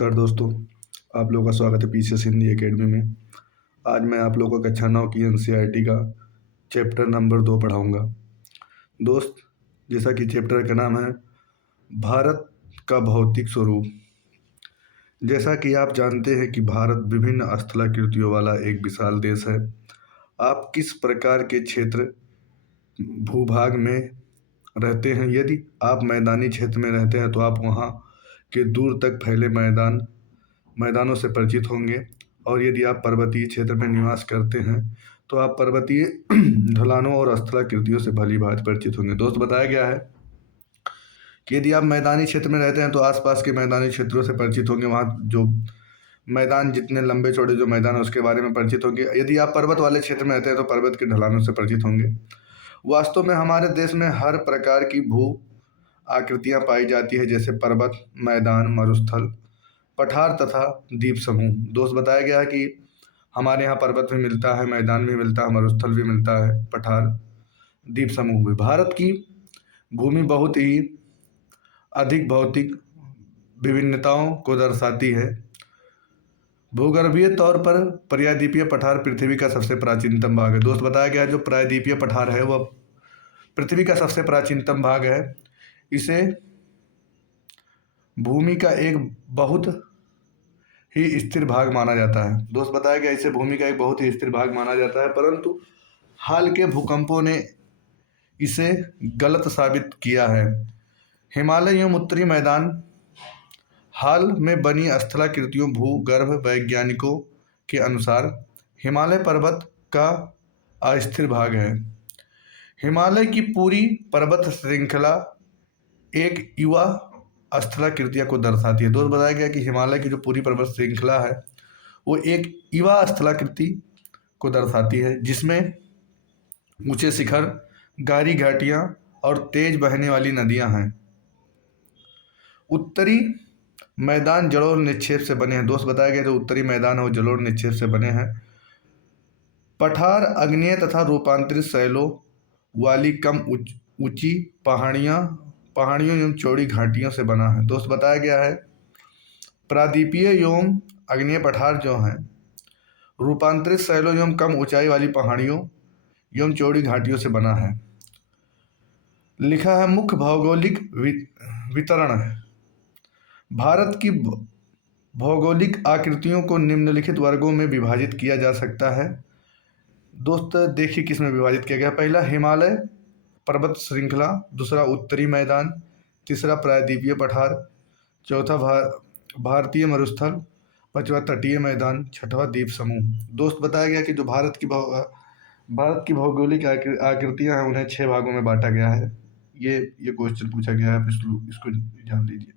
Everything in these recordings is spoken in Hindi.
नमस्कार दोस्तों। आप लोगों का स्वागत है पीसीएस हिंदी एकेडमी में। आज मैं आप लोगों को कक्षा 9 की एनसीईआरटी का चैप्टर नंबर 2 पढ़ाऊंगा। दोस्त, जैसा कि चैप्टर का नाम है भारत का भौतिक स्वरूप। जैसा कि आप जानते हैं कि भारत विभिन्न स्थलाकृतियों वाला एक विशाल देश है। आप किस प्रकार के क्षेत्र भूभाग में रहते हैं? यदि आप मैदानी क्षेत्र में रहते हैं तो आप वहाँ के दूर तक फैले मैदानों से परिचित होंगे, और यदि आप पर्वतीय क्षेत्र में निवास करते हैं तो आप पर्वतीय ढलानों और स्थलाकृतियों से भली भांति परिचित होंगे। दोस्त, बताया गया है कि यदि आप मैदानी क्षेत्र में रहते हैं तो आसपास के मैदानी क्षेत्रों से परिचित होंगे। वहाँ जो मैदान, जितने लंबे चौड़े जो मैदान है उसके बारे में परिचित होंगे। यदि आप पर्वत वाले क्षेत्र में रहते हैं तो पर्वत के ढलानों से परिचित होंगे। वास्तव में हमारे देश में हर प्रकार की भू आकृतियाँ पाई जाती है, जैसे पर्वत, मैदान, मरुस्थल, पठार तथा द्वीप समूह। दोस्त, बताया गया है कि हमारे यहाँ पर्वत भी मिलता है, मैदान भी मिलता है, मरुस्थल भी मिलता है, पठार, द्वीप समूह भी। भारत की भूमि बहुत ही अधिक भौतिक विभिन्नताओं को दर्शाती है। भूगर्भीय तौर पर प्रायद्वीपीय पठार पृथ्वी का सबसे प्राचीनतम भाग है। दोस्त, बताया गया है जो प्रायद्वीपीय पठार है वह पृथ्वी का सबसे प्राचीनतम भाग है। इसे भूमि का एक बहुत ही स्थिर भाग माना जाता है। दोस्त, बताया गया इसे भूमि का एक बहुत ही स्थिर भाग माना जाता है, परंतु हाल के भूकंपों ने इसे गलत साबित किया है। हिमालय एवं उत्तरी मैदान हाल में बनी स्थलाकृतियों भूगर्भ वैज्ञानिकों के अनुसार हिमालय पर्वत का अस्थिर भाग है। हिमालय की पूरी पर्वत श्रृंखला एक युवा स्थलाकृतियों को दर्शाती है। दोस्त, बताया गया कि हिमालय की जो पूरी पर्वत श्रृंखला है वो एक युवा स्थलाकृति को दर्शाती है, जिसमें ऊंचे शिखर, गहरी घाटियां और तेज बहने वाली नदियां हैं। उत्तरी मैदान जलोढ़ निक्षेप से बने हैं। दोस्त, बताया गया जो उत्तरी मैदान है वो जलोढ़ निक्षेप से बने हैं। पठार आग्नेय तथा रूपांतरित शैलों वाली कम ऊंची पहाड़ियों एवं चौड़ी घाटियों से बना है। दोस्त, बताया गया है प्रायद्वीपीय एवं आग्नेय पठार जो हैं रूपांतरित शैलों एवं कम ऊंचाई वाली पहाड़ियों एवं चौड़ी घाटियों से बना है। लिखा है मुख्य भौगोलिक वितरण है। भारत की भौगोलिक आकृतियों को निम्नलिखित वर्गों में विभाजित किया जा सकता है। दोस्त, देखिए किस में विभाजित किया गया। पहला हिमालय पर्वत श्रृंखला, दूसरा उत्तरी मैदान, तीसरा प्रायद्वीपीय पठार, चौथा भारतीय मरुस्थल, पांचवा तटीय मैदान, छठवां द्वीप समूह। दोस्त, बताया गया कि जो भारत की भौगोलिक आकृतियां हैं उन्हें 6 भागों में बांटा गया है। ये क्वेश्चन पूछा गया है, आप इसको जान लीजिए।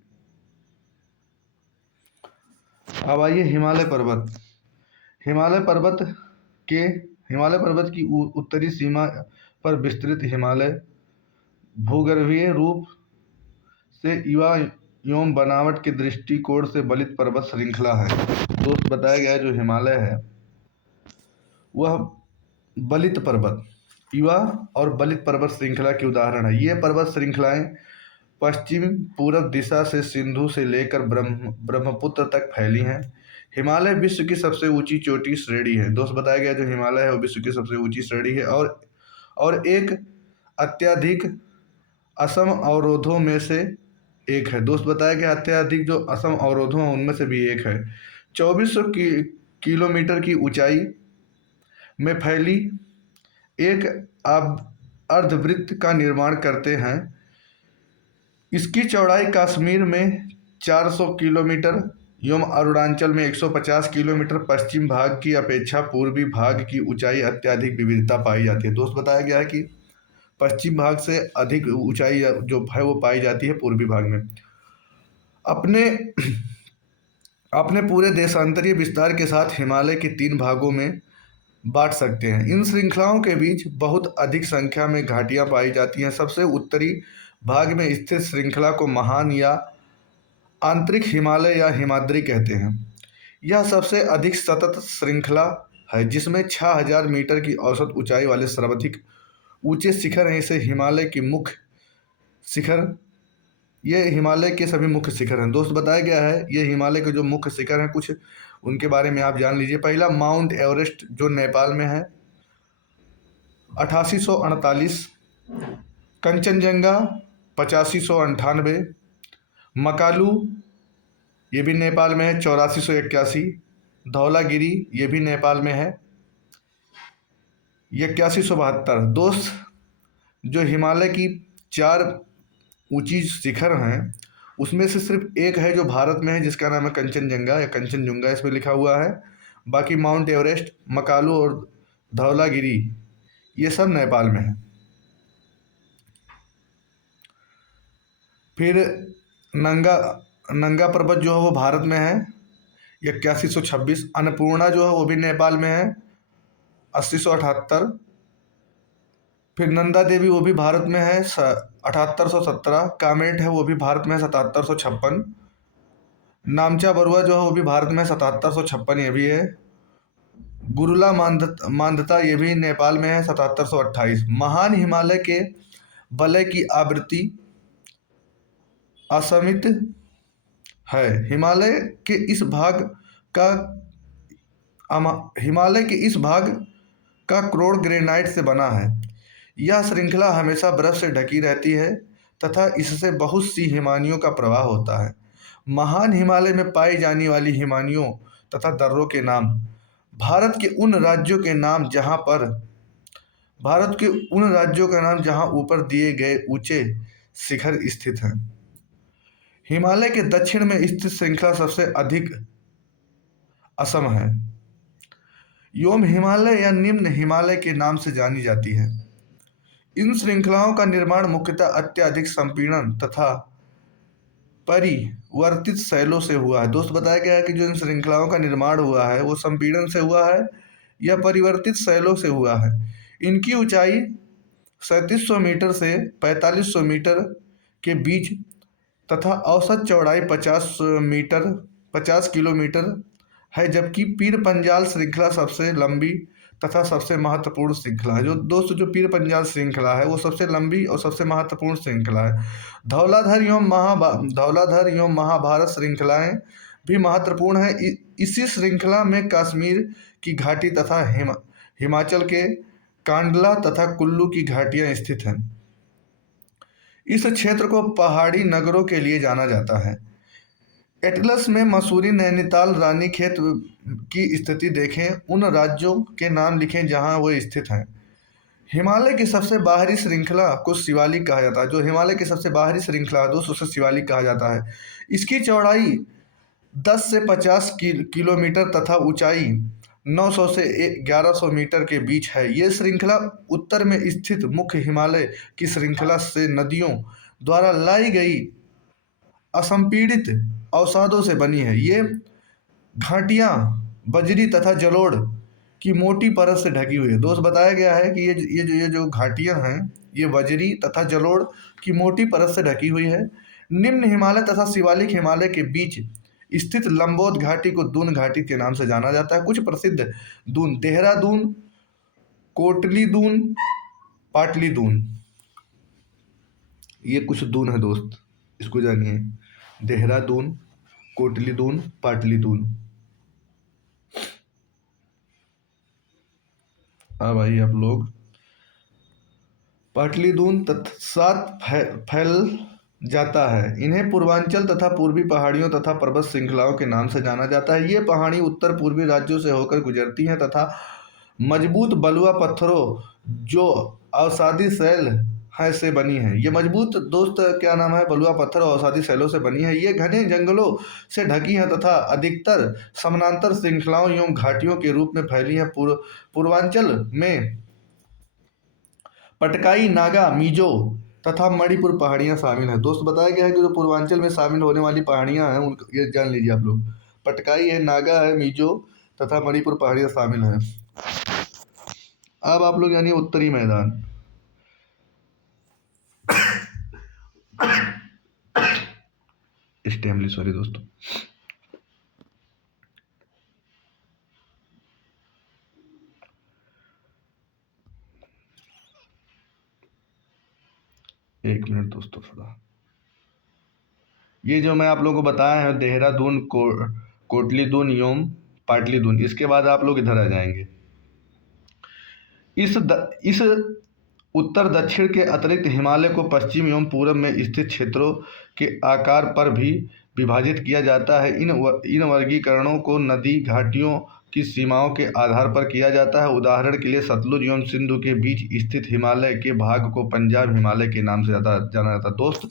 अब आइए हिमालय पर्वत। हिमालय पर्वत की उत्तरी सीमा पर विस्तृत हिमालय भूगर्भीय रूप से युवा एवं बनावट के दृष्टिकोण से बलित पर्वत श्रृंखला है। दोस्त, बताया गया जो हिमालय है वह बलित पर्वत, युवा और बलित पर्वत श्रृंखला की उदाहरण है। ये पर्वत श्रृंखलाएं पश्चिम पूर्व दिशा से सिंधु से लेकर ब्रह्मपुत्र तक फैली हैं। हिमालय विश्व की सबसे ऊंची चोटी श्रेणी है। दोस्त, बताया गया जो हिमालय है वो विश्व की सबसे ऊंची श्रेणी है और एक अत्यधिक असम अवरोधों में से एक है। दोस्त, बताया गया अत्यधिक जो असम अवरोधों हैं उनमें से भी एक है। 2400 किलोमीटर की ऊंचाई में फैली एक अर्धवृत्त का निर्माण करते हैं। इसकी चौड़ाई कश्मीर में 400 किलोमीटर एवं अरुणाचल में 150 किलोमीटर। पश्चिम भाग की अपेक्षा पूर्वी भाग की ऊंचाई अत्यधिक विविधता पाई जाती है। दोस्त, बताया गया है कि पश्चिम भाग से अधिक ऊंचाई जो है वो पाई जाती है पूर्वी भाग में। अपने पूरे देशांतरीय विस्तार के साथ हिमालय के 3 भागों में बांट सकते हैं। इन श्रृंखलाओं के बीच बहुत अधिक संख्या में घाटियां पाई जाती हैं। सबसे उत्तरी भाग में स्थित श्रृंखला को महान या आंतरिक हिमालय या हिमाद्री कहते हैं। यह सबसे अधिक सतत श्रृंखला है, जिसमें 6000 मीटर की औसत ऊंचाई वाले सर्वाधिक ऊंचे शिखर हैं। इसे हिमालय की मुख्य शिखर ये हिमालय के सभी मुख्य शिखर हैं। दोस्त बताया गया है ये हिमालय के जो मुख्य शिखर हैं कुछ उनके बारे में आप जान लीजिए। पहला माउंट एवरेस्ट जो नेपाल में है 8848, कंचनजंगा 8598, मकालू ये भी नेपाल में है 8481, धौलागिरी ये भी नेपाल में है 8172। दोस्त जो हिमालय की 4 ऊंची शिखर हैं उसमें से सिर्फ एक है जो भारत में है जिसका नाम है कंचनजंगा या कंचनजुंगा इसमें लिखा हुआ है। बाकी माउंट एवरेस्ट, मकालू और धौलागिरी ये सब नेपाल में है। फिर नंगा नंगा पर्वत जो है वो भारत में है 8126। अन्नपूर्णा जो है वो भी नेपाल में है 8078। फिर नंदा देवी वो भी भारत में है 7817। कामेट है वो भी भारत में है 7756। नामचा बरुआ जो है वो भी भारत में 7756 ये भी है। गुरुला मांधता ये भी नेपाल में है 7728। महान हिमालय के वलय की आवृत्ति असीमित है। का हिमालय के इस भाग का क्रोड ग्रेनाइट से बना है। यह श्रृंखला हमेशा बर्फ से ढकी रहती है तथा इससे बहुत सी हिमानियों का प्रवाह होता है। महान हिमालय में पाई जाने वाली हिमानियों तथा दर्रों के नाम भारत के उन राज्यों के नाम जहां ऊपर दिए गए ऊंचे शिखर स्थित हैं। हिमालय के दक्षिण में स्थित श्रृंखला सबसे अधिक असम है एवं हिमालय या निम्न हिमालय के नाम से जानी जाती है। इन श्रृंखलाओं का निर्माण मुख्यतः अत्यधिक संपीड़न तथा परिवर्तित शैलों से हुआ है। दोस्त बताया गया है कि जो इन श्रृंखलाओं का निर्माण हुआ है वो संपीड़न से हुआ है या परिवर्तित शैलों से हुआ है। इनकी ऊंचाई 3700 मीटर से 4500 मीटर के बीच तथा औसत चौड़ाई 50 किलोमीटर है, जबकि पीर पंजाल श्रृंखला सबसे लंबी तथा सबसे महत्वपूर्ण श्रृंखला है। जो दोस्त जो पीर पंजाल श्रृंखला है वो सबसे लंबी और सबसे महत्वपूर्ण श्रृंखला है। धौलाधर एवं महाभारत श्रृंखलाएं भी महत्वपूर्ण है। इसी श्रृंखला में कश्मीर की घाटी तथा हिमाचल के कांडला तथा कुल्लू की घाटियां स्थित हैं। इस क्षेत्र को पहाड़ी नगरों के लिए जाना जाता है। एटलस में मसूरी, नैनीताल, रानीखेत की स्थिति देखें। उन राज्यों के नाम लिखें जहां वो स्थित हैं। हिमालय की सबसे बाहरी श्रृंखला को शिवालिक कहा जाता है। जो हिमालय की सबसे बाहरी श्रृंखला है दोस्त उसे शिवालिक कहा जाता है। इसकी चौड़ाई 10 से 50 किलोमीटर तथा ऊंचाई 900 से 1100 मीटर के बीच है। ये श्रृंखला उत्तर में स्थित मुख्य हिमालय की श्रृंखला से नदियों द्वारा लाई गई असंपीड़ित अवसादों से बनी है। ये घाटियां बजरी तथा जलोढ़ की मोटी परत से ढकी हुई है। दोस्त बताया गया है कि ये जो घाटियां हैं ये बजरी तथा जलोढ़ की मोटी परत से ढकी हुई है। निम्न हिमालय तथा शिवालिक हिमालय के बीच स्थित लंबोद घाटी को दून घाटी के नाम से जाना जाता है। कुछ प्रसिद्ध दून: देहरादून, कोटली दून, पाटली दून। ये कुछ दून है दोस्त, इसको जानिए। देहरादून, कोटली दून, पाटली दून। हाँ भाई आप लोग पाटली दून सात फैल जाता है। इन्हें पूर्वांचल तथा पूर्वी पहाड़ियों तथा पर्वत श्रृंखलाओं के नाम से जाना जाता है। ये पहाड़ी उत्तर पूर्वी राज्यों से होकर गुजरती हैं तथा मजबूत बलुआ पत्थरों जो अवसादी शैल है से बनी है। ये मजबूत दोस्त क्या नाम है बलुआ पत्थर और अवसादी शैलों से बनी है। ये घने जंगलों से ढकी है तथा अधिकतर समानांतर श्रृंखलाओं एवं घाटियों के रूप में फैली है। पूर्वांचल में पटकाई, नागा, मिजो तथा मणिपुर पहाड़ियां शामिल हैं। दोस्त बताया गया है कि जो पूर्वांचल में शामिल होने वाली पहाड़ियां हैं उन ये जान लीजिए आप लोग। पटकाई है, नागा है, मिजो तथा मणिपुर पहाड़ियां शामिल हैं। अब आप लोग जानिए उत्तरी मैदान। स्टेमली सॉरी दोस्तों। एक मिनट दोस्तों थोड़ा। ये जो मैं आप लोगों को बताया है देहरादून, कोटलीदून एवं पाटलीदून, इसके बाद आप लोग इधर आ जाएंगे। इस उत्तर दक्षिण के अतिरिक्त हिमालय को पश्चिम एवं पूर्व में स्थित क्षेत्रों के आकार पर भी विभाजित किया जाता है। इन वर्गीकरणों को नदी घाटियों की सीमाओं के आधार पर किया जाता है। उदाहरण के लिए सतलुज एवं सिंधु के बीच स्थित हिमालय के भाग को पंजाब हिमालय के नाम से जाना जाता है। दोस्त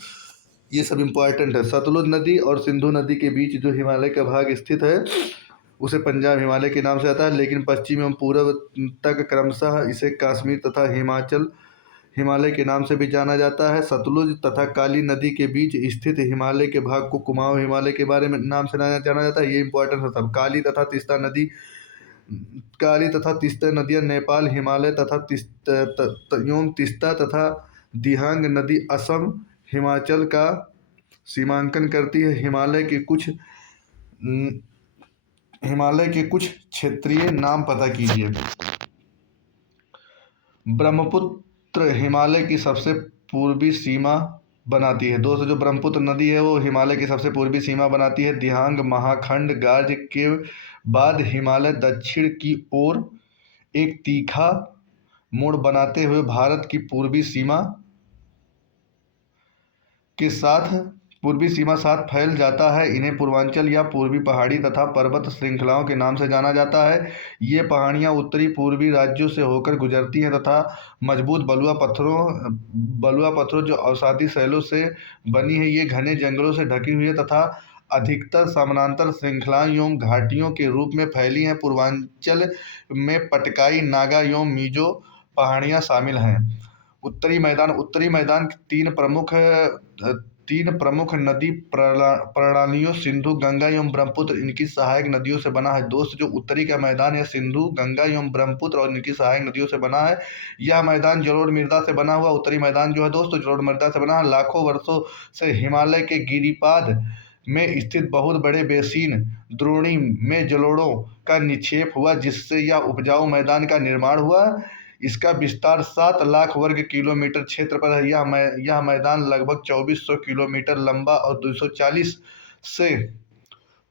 ये सब इम्पोर्टेंट है। सतलुज नदी और सिंधु नदी के बीच जो हिमालय का भाग स्थित है उसे पंजाब हिमालय के नाम से आता है, लेकिन पश्चिम एवं पूर्व तक क्रमशः इसे कश्मीर तथा हिमाचल हिमालय के नाम से भी जाना जाता है। सतलुज तथा काली नदी के बीच स्थित हिमालय के भाग को कुमाऊं हिमालय के बारे में नाम से जाना जाता है। ये इंपॉर्टेंट है सब। काली तथा तीस्ता नदियां नेपाल हिमालय तथा तीस्ता तथा दिहांग नदी असम हिमाचल का सीमांकन करती है। हिमालय के कुछ क्षेत्रीय नाम पता कीजिए। ब्रह्मपुत्र हिमालय की सबसे पूर्वी सीमा बनाती है। दोस्तों जो ब्रह्मपुत्र नदी है वो हिमालय की सबसे पूर्वी सीमा बनाती है। दिहांग महाखंड गाज के बाद हिमालय दक्षिण की ओर एक तीखा मोड़ बनाते हुए भारत की पूर्वी सीमा साथ फैल जाता है। इन्हें पूर्वांचल या पूर्वी पहाड़ी तथा पर्वत श्रृंखलाओं के नाम से जाना जाता है। ये पहाड़ियाँ उत्तरी पूर्वी राज्यों से होकर गुजरती हैं तथा मजबूत बलुआ पत्थरों जो अवसादी शैलों से बनी है। ये घने जंगलों से ढकी हुई है तथा अधिकतर समानांतर श्रृंखलाएं एवं घाटियों के रूप में फैली हैं। पूर्वांचल में पटकाई, नागा एवं मिजो पहाड़ियाँ शामिल हैं। उत्तरी मैदान तीन प्रमुख नदी प्रणालियों सिंधु, गंगा एवं ब्रह्मपुत्र इनकी सहायक नदियों से बना है। दोस्त जो उत्तरी का मैदान है सिंधु, गंगा एवं ब्रह्मपुत्र और इनकी सहायक नदियों से बना है। यह मैदान जलोढ़ मृदा से बना हुआ उत्तरी मैदान जो है दोस्तों जलोढ़ मृदा से बना है। लाखों वर्षों से हिमालय के गिरिपाद में स्थित बहुत बड़े बेसिन द्रोणी में जलोढ़ों का निक्षेप हुआ, जिससे यह उपजाऊ मैदान का निर्माण हुआ। इसका विस्तार 7 लाख वर्ग किलोमीटर क्षेत्र पर है। यह मैदान लगभग 2400 किलोमीटर लंबा और 240 से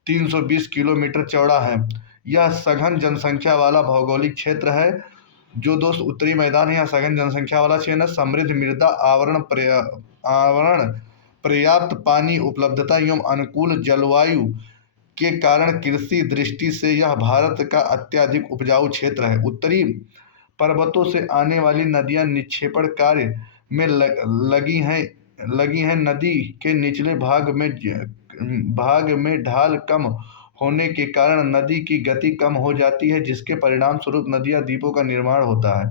320 किलोमीटर चौड़ा है। यह सघन जनसंख्या वाला भौगोलिक क्षेत्र है। जो दोस्त उत्तरी मैदान है यह सघन जनसंख्या वाला क्षेत्र है। समृद्ध मृदा आवरण, पर्याप्त पानी उपलब्धता एवं अनुकूल जलवायु के कारण कृषि दृष्टि से यह भारत का अत्यधिक उपजाऊ क्षेत्र है। उत्तरी पर्वतों से आने वाली नदियां निक्षेपण कार्य में लगी हैं। नदी के निचले भाग में ढाल कम होने के कारण नदी की गति कम हो जाती है, जिसके परिणाम स्वरूप नदियां द्वीपों का निर्माण होता है।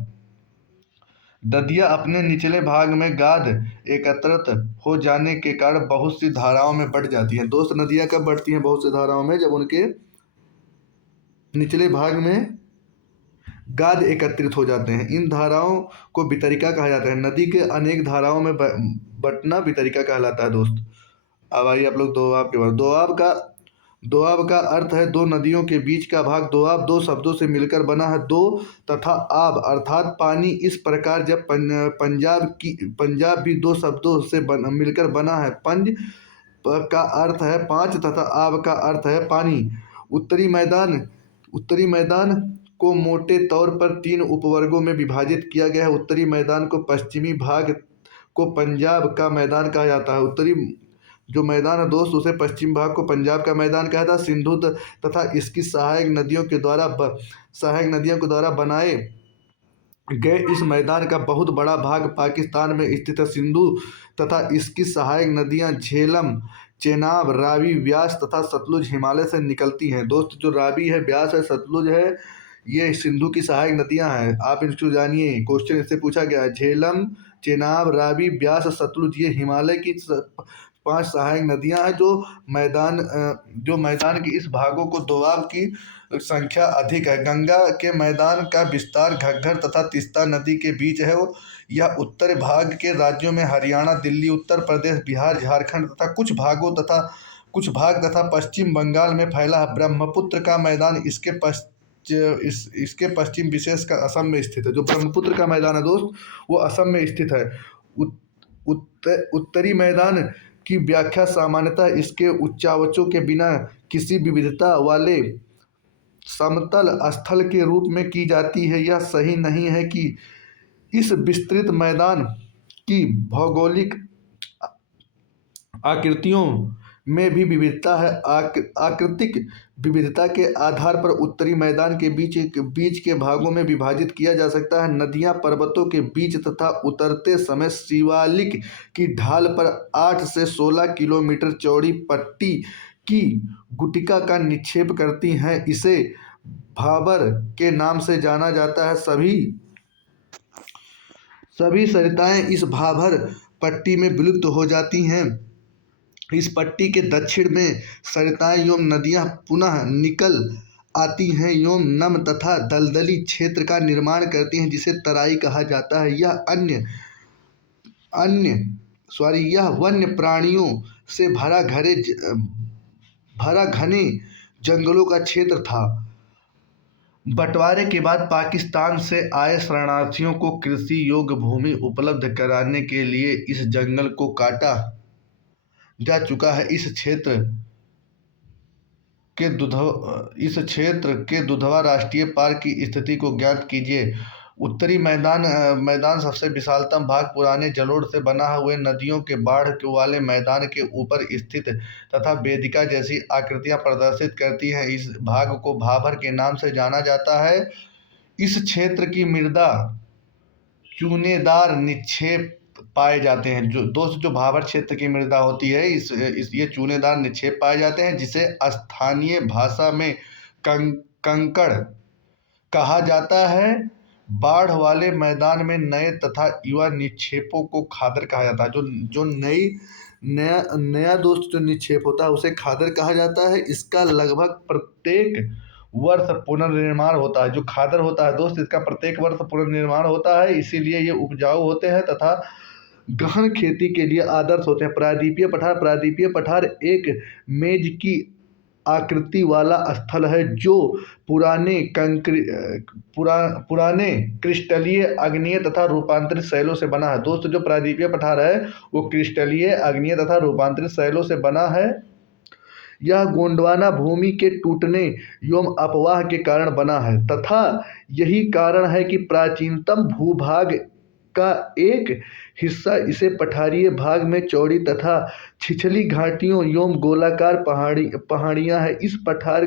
नदियां अपने निचले भाग में गाद एकत्रित हो जाने के कारण बहुत सी धाराओं में बढ़ जाती हैं। दोस्त नदियां कब बढ़ती हैं बहुत सी धाराओं में? जब उनके निचले भाग में गाद एकत्रित हो जाते हैं। इन धाराओं को वितरिका कहा जाता है। नदी के अनेक धाराओं में बंटना वितरिका कहलाता है। दोस्त अब आइए आप लोग दोआब के बाद। दोआब का अर्थ है दो नदियों के बीच का भाग। दोआब दो शब्दों से मिलकर बना है, दो तथा आब अर्थात पानी। इस प्रकार जब पंजाब भी दो शब्दों से मिलकर बना है। पंज का अर्थ है पांच तथा आब का अर्थ है पानी। उत्तरी मैदान को मोटे तौर पर 3 उपवर्गों में विभाजित किया गया है। उत्तरी मैदान को पश्चिमी भाग को पंजाब का मैदान कहा जाता है। उत्तरी जो मैदान है दोस्त उसे पश्चिम भाग को पंजाब का मैदान कहा जाता है। सिंधु तथा इसकी सहायक नदियों के द्वारा बनाए गए इस मैदान का बहुत बड़ा भाग पाकिस्तान में स्थित है। सिंधु तथा इसकी सहायक नदियां झेलम, चेनाब, रावी, व्यास तथा सतलुज हिमालय से निकलती हैं। दोस्त जो रावी है, व्यास है, सतलुज है, ये सिंधु की सहायक नदियां हैं। आप इसको जानिए, क्वेश्चन इससे पूछा गया है। झेलम, चेनाब, रावी, व्यास, सतलुज ये हिमालय की 5 सहायक नदियां हैं। जो मैदान के इस भागों को दोआब की संख्या अधिक है। गंगा के मैदान का विस्तार घग्गर तथा तीस्ता नदी के बीच है। यह उत्तर भाग के राज्यों में हरियाणा, दिल्ली, उत्तर प्रदेश, बिहार, झारखंड तथा कुछ भाग तथा पश्चिम बंगाल में फैला है। ब्रह्मपुत्र का मैदान इसके पश्चिम विशेषकर असम में स्थित है। जो ब्रह्मपुत्र का मैदान है दोस्त वो असम में स्थित है। उत्तरी मैदान की व्याख्या सामान्यतः इसके उच्चावचों के बिना किसी विविधता वाले समतल स्थल के रूप में की जाती है। यह सही नहीं है कि इस विस्तृत मैदान की भौगोलिक आकृतियों में भी विविधता है। आकृतिक विविधता के आधार पर उत्तरी मैदान के बीच के भागों में विभाजित किया जा सकता है। नदियां पर्वतों के बीच तथा उतरते समय शिवालिक की ढाल पर 8 से 16 किलोमीटर चौड़ी पट्टी की गुटिका का निक्षेप करती हैं। इसे भाबर के नाम से जाना जाता है। सभी सरिताएं इस भाबर पट्टी में विलुप्त हो जाती हैं। इस पट्टी के दक्षिण में सरिताएं एवं नदियां पुनः निकल आती हैं एवं नम तथा दलदली क्षेत्र का निर्माण करती हैं, जिसे तराई कहा जाता है। यह वन्य प्राणियों से भरा घने जंगलों का क्षेत्र था। बंटवारे के बाद पाकिस्तान से आए शरणार्थियों को कृषि योग्य भूमि उपलब्ध कराने के लिए इस जंगल को काटा जा चुका है। इस क्षेत्र के दुधवा राष्ट्रीय पार्क की स्थिति को ज्ञात कीजिए। उत्तरी मैदान सबसे विशालतम भाग पुराने जलोढ़ से बना हुए नदियों के बाढ़ वाले मैदान के ऊपर स्थित तथा वेदिका जैसी आकृतियां प्रदर्शित करती हैं। इस भाग को भाबर के नाम से जाना जाता है। इस क्षेत्र की मृदा चूनेदार निक्षेप पाए जाते हैं। जो भाबर क्षेत्र की मृदा होती है, ये चूनेदार निक्षेप पाए जाते हैं, जिसे स्थानीय भाषा में कंकड़ कहा जाता है। बाढ़ वाले मैदान में नए तथा युवा निक्षेपों को खादर कहा जाता है। जो नया दोस्त जो निक्षेप होता है उसे खादर कहा जाता है। इसका लगभग प्रत्येक वर्ष पुनर्निर्माण होता है। जो खादर होता है दोस्त, इसका प्रत्येक वर्ष पुनर्निर्माण होता है, इसीलिए ये उपजाऊ होते हैं तथा गहन खेती के लिए आदर्श होते हैं। प्रायद्वीपीय पठार एक मेज की आकृति वाला स्थल है जो पुराने क्रिस्टलीय, आग्नेय तथा रूपांतरित शैलों से बना है। दोस्त, जो प्रायद्वीपीय पठार है वो क्रिस्टलीय, आग्नेय तथा रूपांतरित शैलों से बना है। यह गोंडवाना भूमि के टूटने एवं अपवाह के कारण बना है तथा यही कारण है कि प्राचीनतम भूभाग का एक हिस्सा इसे पठारीय भाग में चौड़ी तथा छिछली घाटियों एवं गोलाकार पहाड़ियां हैं। इस पठार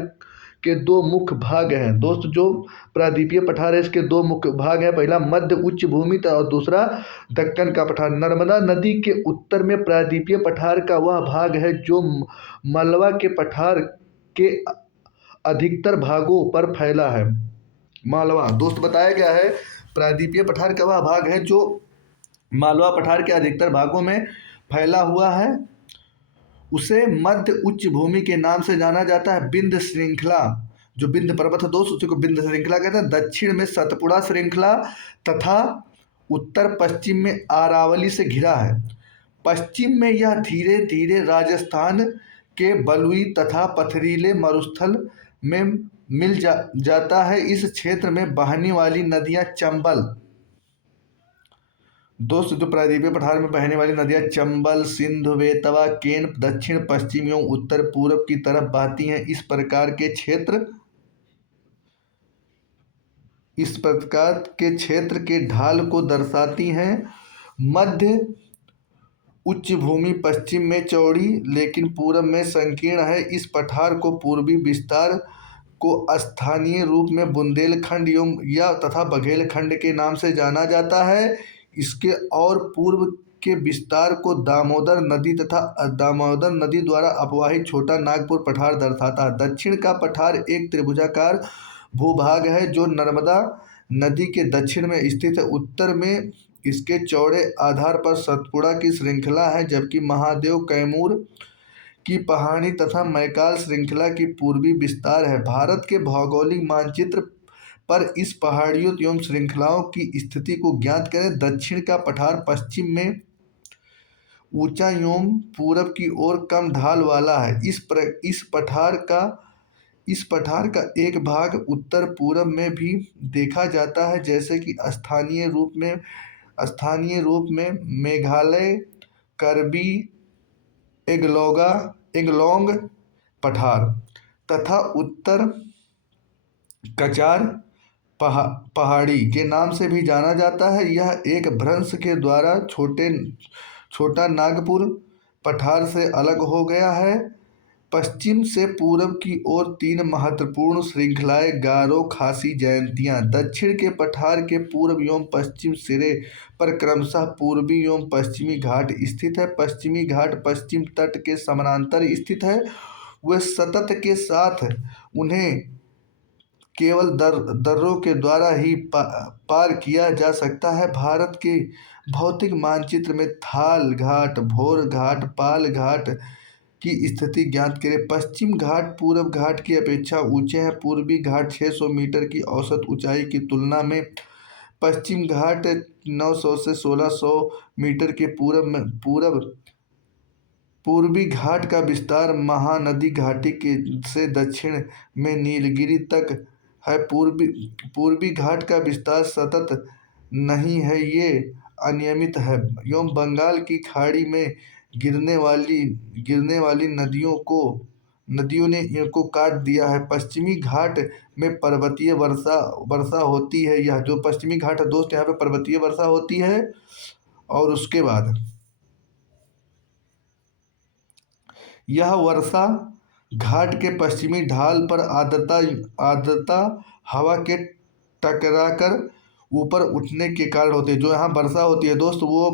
के दो मुख्य भाग हैं। दोस्त, जो प्रायद्वीपीय पठार है इसके दो मुख्य भाग हैं। पहला मध्य उच्च भूमि और दूसरा दक्कन का पठार। नर्मदा नदी के उत्तर में प्रायद्वीपीय पठार का वह भाग है जो मालवा के पठार के अधिकतर भागों पर फैला है। मालवा दोस्त बताया गया है, प्रायद्वीपीय पठार का वह भाग है जो मालवा पठार के अधिकतर भागों में फैला हुआ है। उसे मध्य उच्च भूमि के नाम से जाना जाता है। विंध्य श्रृंखला, जो विंध्य पर्वत है दोस्त, उसी को विंध्य श्रृंखला कहते हैं। दक्षिण में सतपुड़ा श्रृंखला तथा उत्तर पश्चिम में अरावली से घिरा है। पश्चिम में यह धीरे धीरे राजस्थान के बलुई तथा पथरीले मरुस्थल में मिल जाता है। इस क्षेत्र में बहने वाली नदियां चंबल, दोस्त, जो प्रायद्वीपीय पठार में बहने वाली नदियां चंबल, सिंधु, बेतवा, केन दक्षिण पश्चिम एवं उत्तर पूर्व की तरफ बहती हैं। इस प्रकार के क्षेत्र के ढाल को दर्शाती हैं। मध्य उच्च भूमि पश्चिम में चौड़ी लेकिन पूर्व में संकीर्ण है। इस पठार को पूर्वी विस्तार को स्थानीय रूप में बुंदेलखंड तथा बघेलखंड के नाम से जाना जाता है। इसके और पूर्व के विस्तार को दामोदर नदी द्वारा अपवाहित छोटा नागपुर पठार दर्शाता है। दक्षिण का पठार एक त्रिभुजाकार भूभाग है जो नर्मदा नदी के दक्षिण में स्थित है। उत्तर में इसके चौड़े आधार पर सतपुड़ा की श्रृंखला है, जबकि महादेव कैमूर की पहाड़ी तथा मैकाल श्रृंखला की पूर्वी विस्तार है। भारत के भौगोलिक मानचित्र पर इस पहाड़ियों एवं श्रृंखलाओं की स्थिति को ज्ञात करें। दक्षिण का पठार पश्चिम में ऊंचा एवं पूरब की ओर कम ढाल वाला है। इस पठार का एक भाग उत्तर पूरब में भी देखा जाता है, जैसे कि स्थानीय रूप में मेघालय, करबी एंगलोंग पठार तथा उत्तर कचार पहाड़ी के नाम से भी जाना जाता है। यह एक भ्रंश के द्वारा छोटा नागपुर पठार से अलग हो गया है। पश्चिम से पूर्व की ओर तीन महत्वपूर्ण श्रृंखलाएं गारो खासी जयंतियां दक्षिण के पठार के पूर्व एवं पश्चिम सिरे पर क्रमशः पूर्वी एवं पश्चिमी घाट स्थित है। पश्चिमी घाट पश्चिम तट के समानांतर स्थित है। वे सतत के साथ उन्हें केवल दर्रों के द्वारा ही पार किया जा सकता है। भारत के भौतिक मानचित्र में थाल घाट, भोर घाट, पाल घाट की स्थिति ज्ञात करें। पश्चिम घाट पूर्व घाट की अपेक्षा ऊंचे हैं। पूर्वी घाट 600 मीटर की औसत ऊंचाई की तुलना में पश्चिम घाट 900 से 1600 मीटर के पूर्वी घाट का विस्तार महानदी घाटी से दक्षिण में नीलगिरी तक है। पूर्वी घाट का विस्तार सतत नहीं है, ये अनियमित है एवं बंगाल की खाड़ी में गिरने वाली नदियों ने इनको काट दिया है। पश्चिमी घाट में पर्वतीय वर्षा होती है। यह जो पश्चिमी घाट है दोस्त, यहाँ पे पर्वतीय वर्षा होती है। और उसके बाद यह वर्षा घाट के पश्चिमी ढाल पर आर्द्रता हवा के टकराकर ऊपर उठने के कारण होती है। जो यहाँ वर्षा होती है दोस्त, वो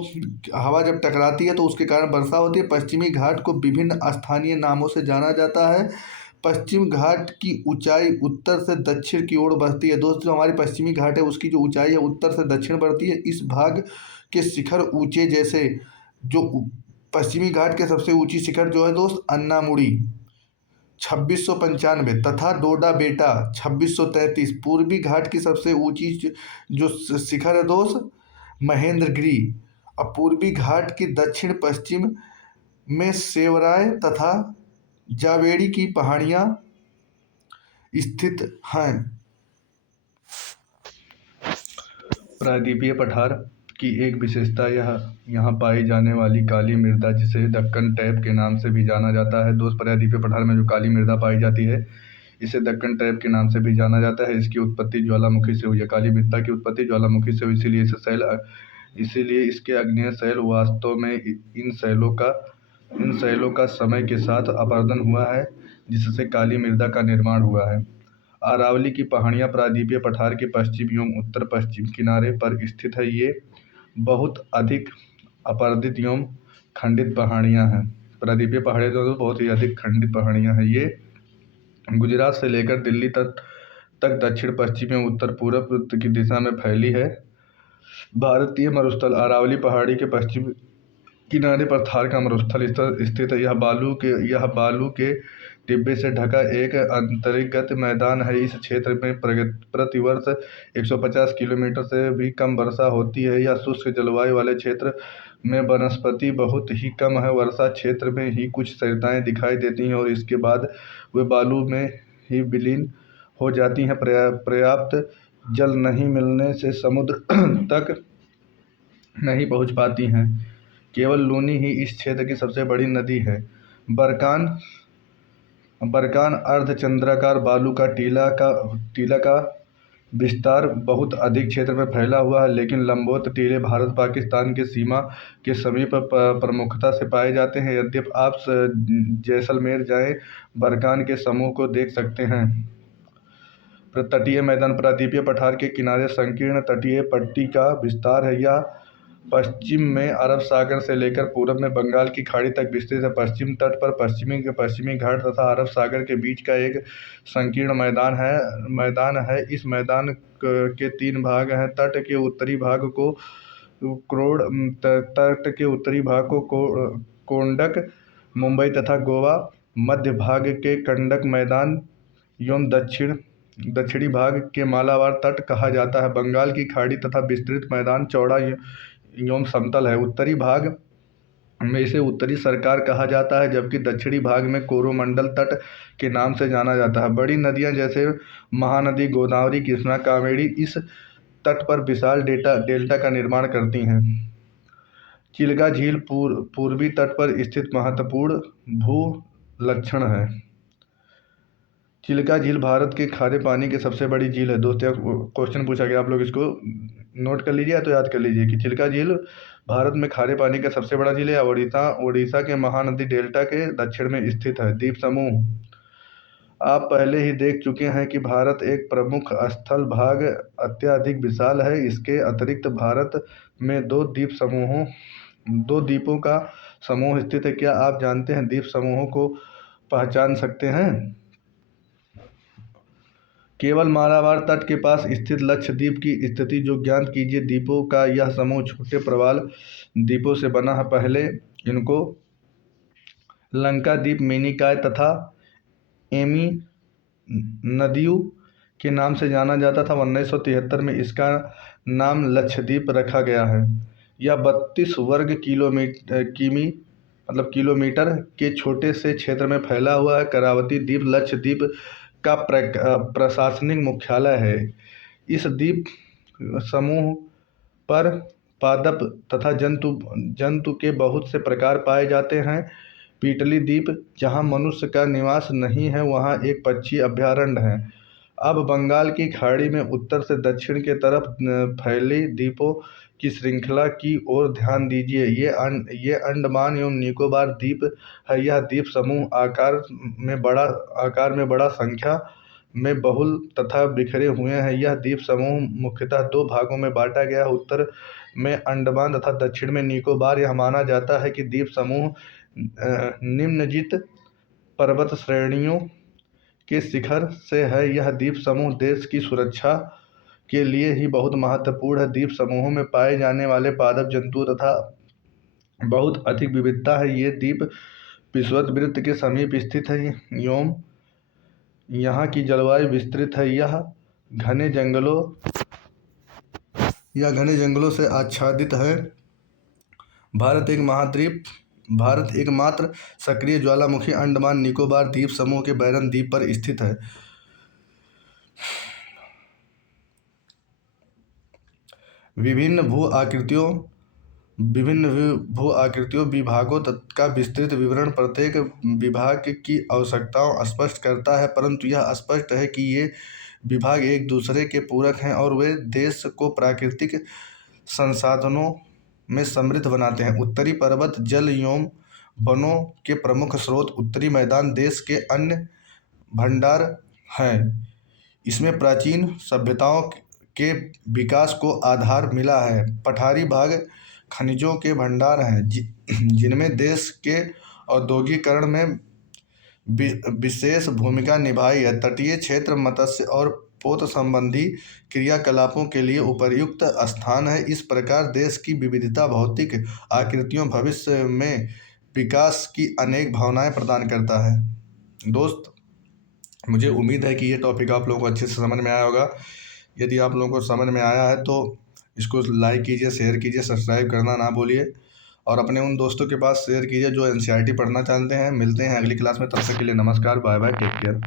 हवा जब टकराती है तो उसके कारण वर्षा होती है। पश्चिमी घाट को विभिन्न स्थानीय नामों से जाना जाता है। पश्चिम घाट की ऊंचाई उत्तर से दक्षिण की ओर बढ़ती है। दोस्त, जो हमारी पश्चिमी घाट है उसकी जो ऊंचाई है उत्तर से दक्षिण बढ़ती है। इस भाग के शिखर ऊंचे जैसे जो पश्चिमी घाट के सबसे ऊंची शिखर जो है दोस्त अन्नामुड़ी 2695 तथा डोडा बेटा 2633। पूर्वी घाट की सबसे ऊंची जो शिखर है दोस्त महेंद्रगिरी। और पूर्वी घाट की दक्षिण पश्चिम में सेवराय तथा जावेरी की पहाड़ियां स्थित हैं। प्रायद्वीपीय पठार की एक विशेषता यहाँ पाई जाने वाली काली मृदा, जिसे दक्कन टैप के नाम से भी जाना जाता है। दोस्त, प्रायद्वीपीय पठार में जो काली मृदा पाई जाती है इसे दक्कन टैप के नाम से भी जाना जाता है। इसकी उत्पत्ति ज्वालामुखी से हुई है। काली मृदा की उत्पत्ति ज्वालामुखी से हुई, इसीलिए इसके आग्नेय शैल वास्तव में इन शैलों का समय के साथ अपरदन हुआ है, जिससे काली मृदा का निर्माण हुआ है। अरावली की पहाड़ियाँ प्रायद्वीपीय पठार के पश्चिम एवं उत्तर पश्चिम किनारे पर स्थित है। ये बहुत अधिक अपरदित एवं खंडित पहाड़ियाँ हैं। प्रायद्वीपीय पहाड़ियाँ जो बहुत ही अधिक खंडित पहाड़ियाँ हैं। ये गुजरात से लेकर दिल्ली तक दक्षिण पश्चिम एवं उत्तर पूर्व की दिशा में फैली है। भारतीय मरुस्थल अरावली पहाड़ी के पश्चिम किनारे पर थार का मरुस्थल स्थित है। यह बालू के टिब्बे से ढका एक अंतर्गत मैदान है। इस क्षेत्र में प्रतिवर्ष 150 किलोमीटर से भी कम वर्षा होती है। यह शुष्क जलवायु वाले क्षेत्र में वनस्पति बहुत ही कम है। वर्षा क्षेत्र में ही कुछ सरिताएं दिखाई देती हैं और इसके बाद वे बालू में ही विलीन हो जाती हैं। पर्याप्त जल नहीं मिलने से समुद्र तक नहीं पहुंच पाती हैं। केवल लूनी ही इस क्षेत्र की सबसे बड़ी नदी है। बरकान अर्धचंद्राकार बालू का टीला का विस्तार बहुत अधिक क्षेत्र में फैला हुआ है, लेकिन लंबवत टीले भारत पाकिस्तान की सीमा के समीप प्रमुखता से पाए जाते हैं। यद्यपि आप जैसलमेर जाएं, बरकान के समूह को देख सकते हैं। तटीय मैदान प्रायद्वीपीय पठार के किनारे संकीर्ण तटीय पट्टी का विस्तार है। यह पश्चिम में अरब सागर से लेकर पूर्व में बंगाल की खाड़ी तक विस्तृत है। पश्चिम तट पर पश्चिमी घाट तथा अरब सागर के बीच का एक संकीर्ण मैदान है। इस मैदान के 3 भाग हैं। तट के उत्तरी भाग को कोंडक, मुंबई तथा गोवा, मध्य भाग के कंडक मैदान एवं दक्षिणी भाग के मालाबार तट कहा जाता है। बंगाल की खाड़ी तथा विस्तृत मैदान चौड़ा एवं समतल है। उत्तरी भाग में इसे उत्तरी सरकार कहा जाता है, जबकि दक्षिणी भाग में कोरोमंडल तट के नाम से जाना जाता है। बड़ी नदियां जैसे महानदी, गोदावरी, कृष्णा, कावेरी इस तट पर विशाल डेल्टा का निर्माण करती हैं। चिल्का झील पूर्वी तट पर स्थित महत्वपूर्ण भू लक्षण है। चिल्का झील भारत के खारे पानी की सबसे बड़ी झील है। दोस्तों क्वेश्चन पूछा गया, आप लोग इसको नोट कर लीजिए या तो याद कर लीजिए कि चिल्का झील भारत में खारे पानी का सबसे बड़ा झील है। उड़ीसा के महानदी डेल्टा के दक्षिण में स्थित है। द्वीप समूह आप पहले ही देख चुके हैं कि भारत एक प्रमुख स्थल भाग अत्यधिक विशाल है। इसके अतिरिक्त भारत में दो द्वीपों का समूह स्थित है। क्या आप जानते हैं द्वीप समूहों को पहचान सकते हैं? केवल मालाबार तट के पास स्थित लक्षद्वीप की स्थिति जो ज्ञात कीजिए। द्वीपों का यह समूह छोटे प्रवाल द्वीपों से बना है। पहले इनको लंका द्वीप, मिनिकॉय तथा एमी नदियों के नाम से जाना जाता था। 1973 में इसका नाम लक्षद्वीप रखा गया है। यह 32 वर्ग किलोमीटर के छोटे से क्षेत्र में फैला हुआ है। करावती द्वीप लक्षद्वीप का प्रशासनिक मुख्यालय है। इस द्वीप समूह पर पादप तथा जंतु के बहुत से प्रकार पाए जाते हैं। पीटली द्वीप, जहां मनुष्य का निवास नहीं है, वहां एक पक्षी अभयारण्य है। अब बंगाल की खाड़ी में उत्तर से दक्षिण के तरफ फैली द्वीपों की श्रृंखला की ओर ध्यान दीजिए। ये अंडमान एवं निकोबार द्वीप है। यह द्वीप समूह आकार में बड़ा, संख्या में बहुल तथा बिखरे हुए हैं। यह द्वीप समूह मुख्यतः दो भागों में बांटा गया है, उत्तर में अंडमान तथा दक्षिण में निकोबार। यह माना जाता है कि द्वीप समूह निम्नलिखित पर्वत श्रेणियों के शिखर से है। यह द्वीप समूह देश की सुरक्षा के लिए ही बहुत महत्वपूर्ण है। द्वीप समूहों में पाए जाने वाले पादप जंतु तथा बहुत अधिक विविधता है। ये द्वीप विषुववृत्त के समीप स्थित है एवं यहाँ की जलवायु विस्तृत है। यह घने जंगलों से आच्छादित है। भारत एकमात्र सक्रिय ज्वालामुखी अंडमान निकोबार द्वीप समूह के बैरन द्वीप पर स्थित है। विभिन्न भू आकृतियों विभागों का विस्तृत विवरण प्रत्येक विभाग की आवश्यकताओं स्पष्ट करता है, परंतु यह स्पष्ट है कि ये विभाग एक दूसरे के पूरक हैं और वे देश को प्राकृतिक संसाधनों में समृद्ध बनाते हैं। उत्तरी पर्वत जल एवं वनों के प्रमुख स्रोत, उत्तरी मैदान देश के अन्न भंडार हैं। इसमें प्राचीन सभ्यताओं के विकास को आधार मिला है। पठारी भाग खनिजों के भंडार हैं, जिनमें देश के औद्योगिकरण में विशेष भूमिका निभाई है। तटीय क्षेत्र मत्स्य और पोत संबंधी क्रियाकलापों के लिए उपयुक्त स्थान है। इस प्रकार देश की विविधता भौतिक आकृतियों भविष्य में विकास की अनेक भावनाएं प्रदान करता है। दोस्त, मुझे उम्मीद है कि ये टॉपिक आप लोगों को अच्छे से समझ में आया होगा। यदि आप लोगों को समझ में आया है तो इसको लाइक कीजिए, शेयर कीजिए, सब्सक्राइब करना ना भूलिए और अपने उन दोस्तों के पास शेयर कीजिए जो एनसीईआरटी पढ़ना चाहते हैं। मिलते हैं अगली क्लास में, तब तक के लिए नमस्कार, बाय बाय, टेक केयर।